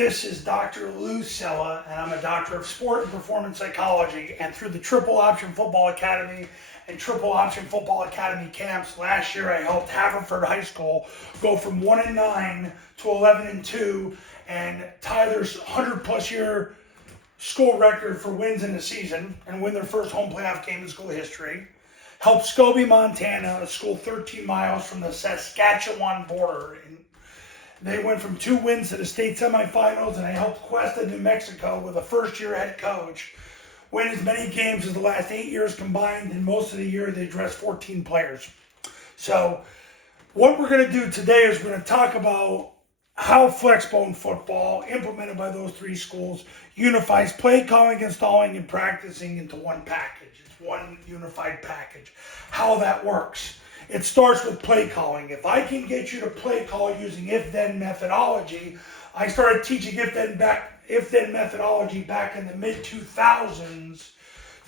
This is Dr. Lou Sella, and I'm a doctor of sport and performance psychology. And through the Triple Option Football Academy and Triple Option Football Academy camps, last year I helped Haverford High School go from 1-9 to 11-2 and tie their 100-plus year school record for wins in a season and win their first home playoff game in school history. Helped Scobie, Montana, a school 13 miles from the Saskatchewan border. They went from 2 wins to the state semifinals, and I helped Cuesta, New Mexico, with a first-year head coach, win as many games as the last 8 years combined, and most of the year they dressed 14 players. So what we're going to do today is we're going to talk about how Flexbone football, implemented by those 3 schools, unifies play calling, installing, and practicing into one package. It's one unified package. How that works. It starts with play calling. If I can get you to play call using if-then methodology, I started teaching if-then methodology back in the mid-2000s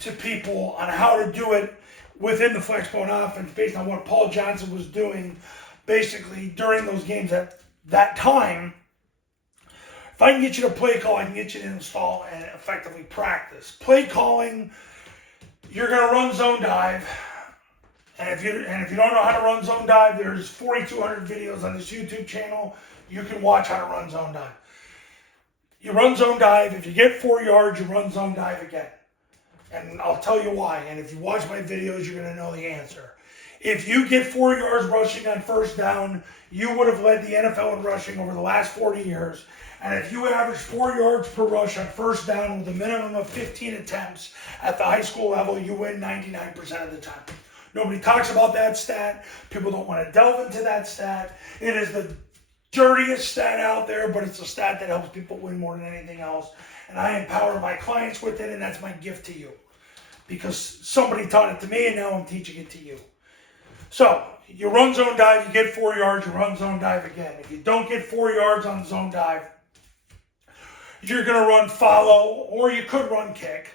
to people on how to do it within the Flexbone offense based on what Paul Johnson was doing basically during those games at that time. If I can get you to play call, I can get you to install and effectively practice. Play calling, you're going to run zone dive. And if you don't know how to run zone dive, there's 4,200 videos on this YouTube channel. You can watch how to run zone dive. You run zone dive. If you get 4 yards, you run zone dive again. And I'll tell you why. And if you watch my videos, you're going to know the answer. If you get 4 yards rushing on first down, you would have led the NFL in rushing over the last 40 years. And if you average 4 yards per rush on first down with a minimum of 15 attempts at the high school level, you win 99% of the time. Nobody talks about that stat. People don't want to delve into that stat. It is the dirtiest stat out there, but it's a stat that helps people win more than anything else. And I empower my clients with it, and that's my gift to you. Because somebody taught it to me, and now I'm teaching it to you. So, you run zone dive, you get 4 yards, you run zone dive again. If you don't get 4 yards on zone dive, you're going to run follow, or you could run kick.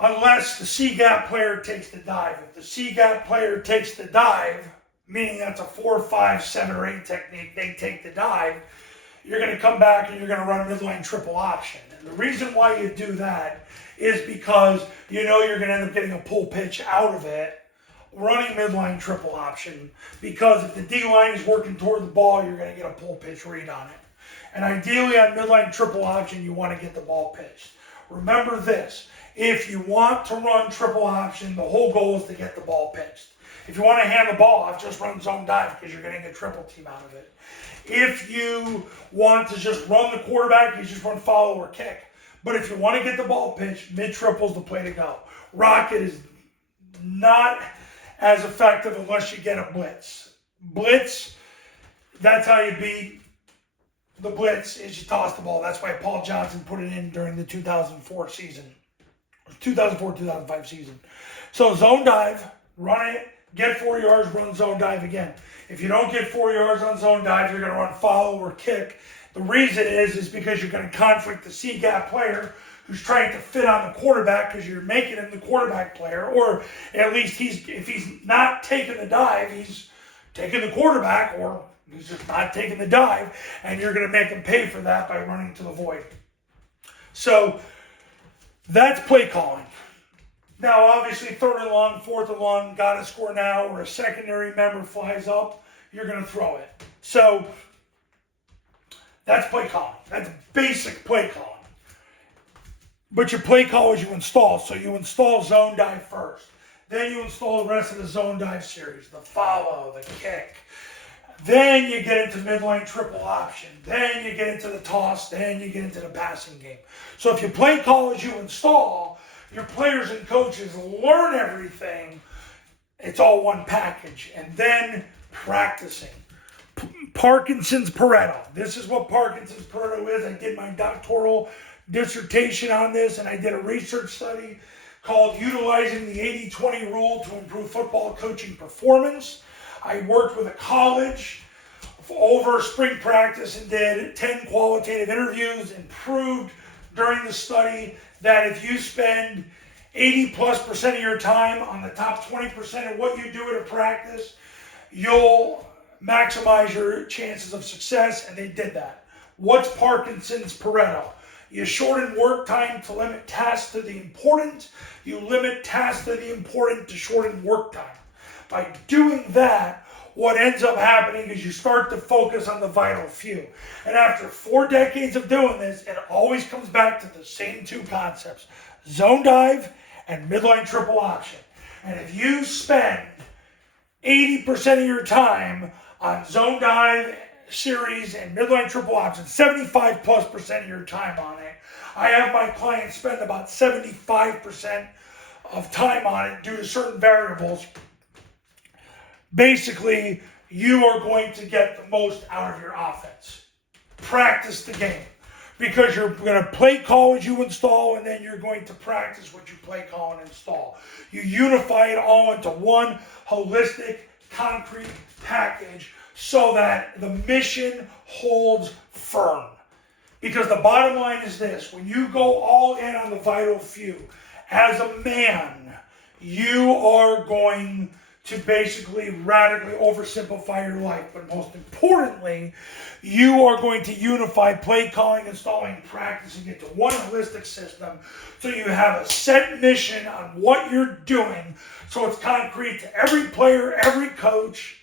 Unless the C-gap player takes the dive. If the C-gap player takes the dive, meaning that's a 4, 5, 7, or 8 technique, they take the dive, you're going to come back and you're going to run a midline triple option. And the reason why you do that is because you know you're going to end up getting a pull pitch out of it, running midline triple option, because if the D-line is working toward the ball, you're going to get a pull pitch read on it. And ideally on midline triple option, you want to get the ball pitched. Remember this. If you want to run triple option, the whole goal is to get the ball pitched. If you want to hand the ball off, just run zone dive because you're getting a triple team out of it. If you want to just run the quarterback, you just run follow or kick. But if you want to get the ball pitched, mid-triple is the play to go. Rocket is not as effective unless you get a blitz. Blitz, that's how you beat the blitz, is you toss the ball. That's why Paul Johnson put it in during the 2004 season. 2004-2005 season. So zone dive, run it, get 4 yards, run zone dive again. If you don't get 4 yards on zone dive, you're going to run follow or kick. The reason is because you're going to conflict the C-gap player who's trying to fit on the quarterback because you're making him the quarterback player, or at least if he's not taking the dive, he's taking the quarterback, or he's just not taking the dive, and you're going to make him pay for that by running to the void. So that's play calling. Now, obviously, 3rd and long, 4th and long, got to score now, or a secondary member flies up, you're going to throw it. So that's play calling. That's basic play calling. But your play call is you install. So you install zone dive first. Then you install the rest of the zone dive series, the follow, the kick. Then you get into midline triple option. Then you get into the toss. Then you get into the passing game. So if you play call as you install, your players and coaches learn everything. It's all one package. And then practicing. Parkinson's Pareto. This is what Parkinson's Pareto is. I did my doctoral dissertation on this, and I did a research study called Utilizing the 80-20 Rule to Improve Football Coaching Performance. I worked with a college over spring practice and did 10 qualitative interviews and proved during the study that if you spend 80+% of your time on the top 20% of what you do at a practice, you'll maximize your chances of success, and they did that. What's Parkinson's Pareto? You shorten work time to limit tasks to the important. You limit tasks to the important to shorten work time. By doing that, what ends up happening is you start to focus on the vital few. And after 4 decades of doing this, it always comes back to the same 2 concepts: zone dive and midline triple option. And if you spend 80% of your time on zone dive series and midline triple option, 75+% of your time on it, I have my clients spend about 75% of time on it due to certain variables. Basically, you are going to get the most out of your offense. Practice the game. Because you're going to play call as you install, and then you're going to practice what you play call and install. You unify it all into one holistic, concrete package so that the mission holds firm. Because the bottom line is this: when you go all in on the vital few, as a man, you are going to basically radically oversimplify your life. But most importantly, you are going to unify play calling, installing, practicing into one holistic system so you have a set mission on what you're doing, so it's concrete to every player, every coach,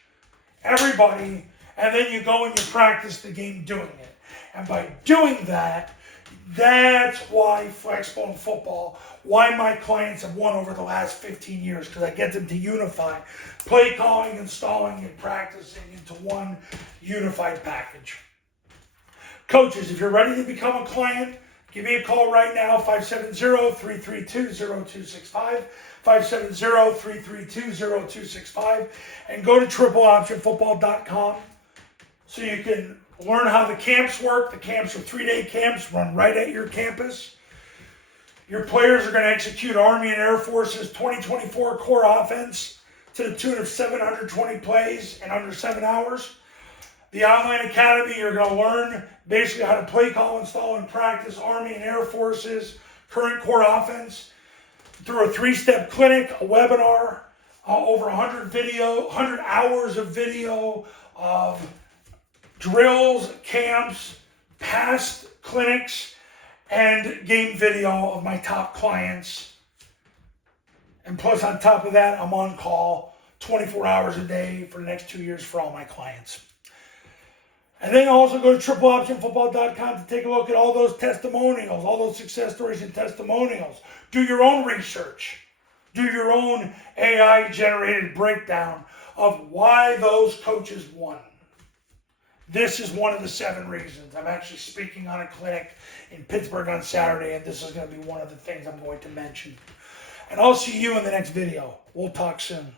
everybody, and then you go and you practice the game doing it. And by doing that, that's why Flexbone football, why my clients have won over the last 15 years, because I get them to unify play calling, installing, and practicing into one unified package. Coaches, if you're ready to become a client, give me a call right now, 570-332-0265, 570-332-0265, and go to tripleoptionfootball.com so you can learn how the camps work. The camps are 3-day camps, run right at your campus. Your players are going to execute Army and Air Force's 2024 core offense to the tune of 720 plays in under 7 hours. The online academy, you're going to learn basically how to play call, install, and practice Army and Air Force's current core offense through a 3-step clinic, a webinar, over 100 hours of video of drills, camps, past clinics, and game video of my top clients. And plus, on top of that, I'm on call 24 hours a day for the next 2 years for all my clients. And then also go to tripleoptionfootball.com to take a look at all those testimonials, all those success stories and testimonials. Do your own research. Do your own AI-generated breakdown of why those coaches won. This is one of the 7 reasons. I'm actually speaking on a clinic in Pittsburgh on Saturday, and this is going to be one of the things I'm going to mention. And I'll see you in the next video. We'll talk soon.